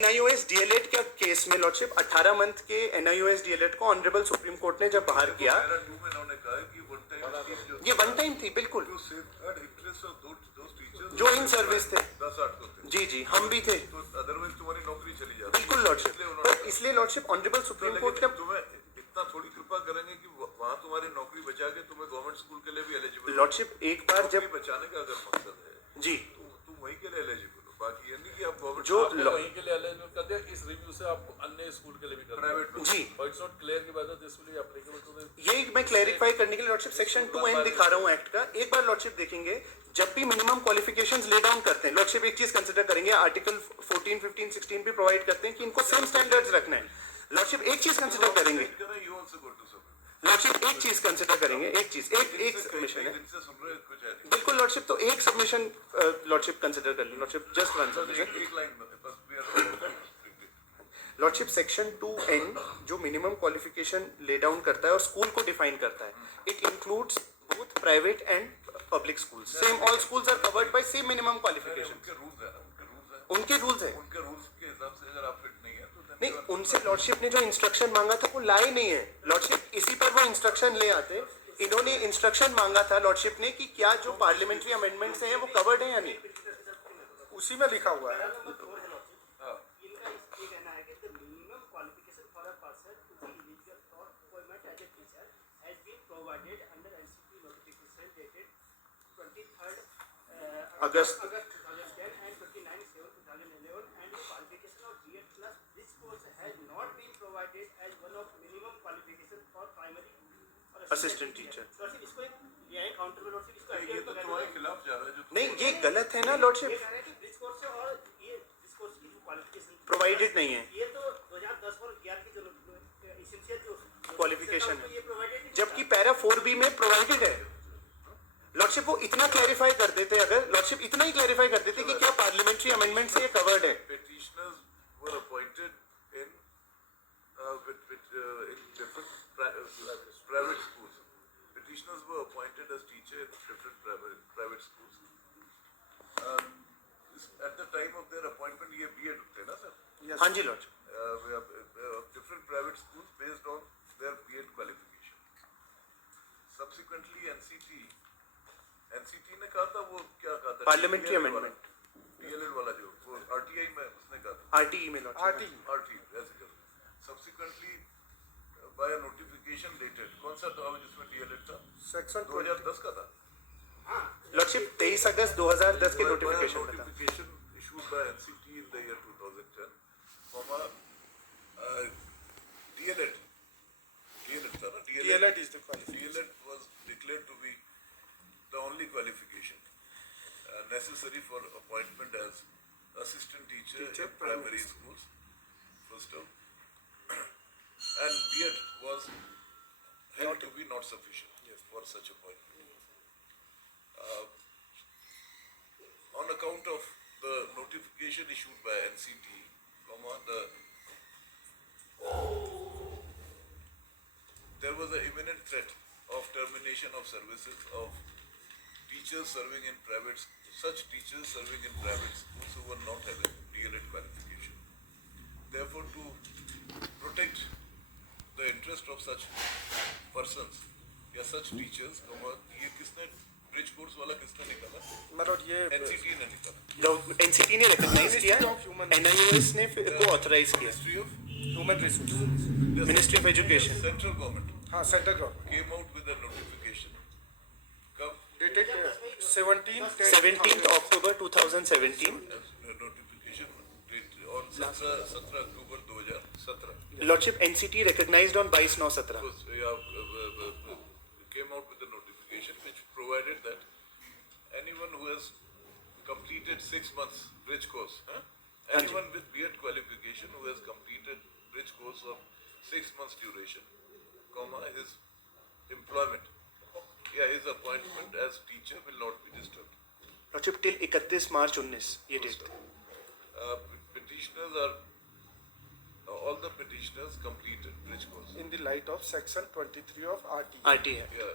NIOS DLED के case में lordship 18 month के NIOS DLED को ऑनरेबल सुप्रीम कोर्ट ने जब बाहर किया, ये वन टाइम थी बिल्कुल, जो इन सर्विस थे, जी जी हम भी थे, अदरवाइज तुम्हारी नौकरी चली जाती बिल्कुल लॉर्डशिप। पर इसलिए लॉर्डशिप ऑनरेबल सुप्रीम कोर्ट ने तुम्हें इतना थोड़ी कृपा करेंगे कि वहाँ तुम्हारी नौकरी बचा के तुम्हें गवर्नमेंट स्कूल के लिए भी एलिजिबल। लॉर्डशिप एक बार जब बचाने का अगर मकसद है जी तुम वहीं के लिए एलिजिबल हो, बाकी ये नहीं कि आप गवर्नमेंट जो वहीं के लिए एलिजिबल कर दिया, इस रिव्यू से आप अन्य स्कूल के लिए भी कर प्राइवेट जी इट्स नॉट क्लियर कि whether this will be applicable to the. यही मैं क्लैरिफाई करने के लिए लॉर्डशिप सेक्शन 2N दिखा रहा हूँ एक्ट का। एक बार लॉर्डशिप देखेंगे, जब भी मिनिमम क्वालिफिकेशंस ले डाउन करते हैं, लॉर्डशिप एक चीज कंसिडर करेंगे, आर्टिकल 14, 15, 16 भी प्रोवाइड करते हैं कि इनको सेम स्टैंडर्ड्स रखना है। लॉर्डशिप एक चीज कंसिडर करेंगे, लॉर्डशिप एक चीज कंसिडर करेंगे, एक सबमिशन है बिल्कुल लॉर्डशिप, तो एक सबमिशन लॉर्डशिप कंसिडर कर ली lordship, just one submission. Lordship section 2N जो मिनिमम क्वालिफिकेशन ले डाउन करता है और स्कूल को डिफाइन करता है, it includes both private and public schools, same all schools are covered by same minimum qualification. उनके रूल्स है, उनके रूल्स के हिसाब से अगर आप फिट नहीं है तो नहीं, उनसे लॉर्डशिप ने जो इंस्ट्रक्शन मांगा था वो लाए नहीं है, लॉर्डशिप इसी पर वो इंस्ट्रक्शन ले आते। इन्होंने इंस्ट्रक्शन मांगा था लॉर्डशिप ने कि क्या जो पार्लियामेंट्री अमेंडमेंट्स हैं वो कवर्ड है या नहीं, उसी में लिखा हुआ है। अगस्त असिस्टेंट टीचर, ये तो तुम्हारे खिलाफ जा रहा है। जो नहीं ये गलत है ना लॉर्डशिप, प्रोवाइडेड नहीं है ये तो 2010 और 11 की जो एसेंशियल जो क्वालिफिकेशन है, ये प्रोवाइडेड जबकि पैरा 4B में प्रोवाइडेड है। लॉर्डशिप वो इतना क्लैरिफाई कर देते, अगर लॉर्डशिप इतना ही क्लैरिफाई कर देते कि क्या पार्लियामेंट्री अमेंडमेंट से ये कवर्ड है। petitioners were appointed in in different private schools. Petitioners were appointed as teacher in different private schools. At the time of their appointment, ये B.Ed थे ना सर? हाँ जी lordship, different private schools based on their B.Ed qualification. Subsequently, NCT ने कहा था, वो क्या कहा था? पार्लियामेंट्री अमेंडमेंट, DLED वाला जो वो RTI में उसने कहा था, RTE में लॉर्डशिप, RTI ऐसे कर। Subsequently, by a notification dated, कौन सा था जिसमें DLED था? सेक्शन 2010 का था। लॉर्डशिप 23 अगस्त 2010 के नोटिफिकेशन में था। Notification issued by NCT in the year 2010, comma, DLED था ना? DLED is the qualification. DLED was declared to be the only qualification necessary for appointment as assistant teacher in primary schools, first of, and B.Ed was held to be not sufficient for such appointment. On account of the notification issued by NCT, there was an imminent threat of termination of services of teachers serving in private, such teachers serving in private schools who were not having DLED qualification. Therefore, to protect the interest of such persons या such teachers, ये किसने bridge course वाला किसने निकाला? मतलब ये NCT ने निकाला। NCT ने रिकॉग्नाइज किया, NIOS ने को ऑथराइज किया, Ministry of human resources, ministry of education, Central Government हाँ central government, came out with a notification. कब? Dated 17 October 2017। Notification date on 17 October 2017. Lordship NCT recognized on 22/9/17। Was, came out with a notification which provided that anyone who has completed 6 months bridge course, anyone with B.Ed qualification who has completed bridge course of 6 months duration, his employment, his appointment as teacher will not be disturbed. Lordship till 31 मार्च 19 ये date. Petitioners are all the petitioners completed bridge course in the light of section 23 of RT. RT है। yeah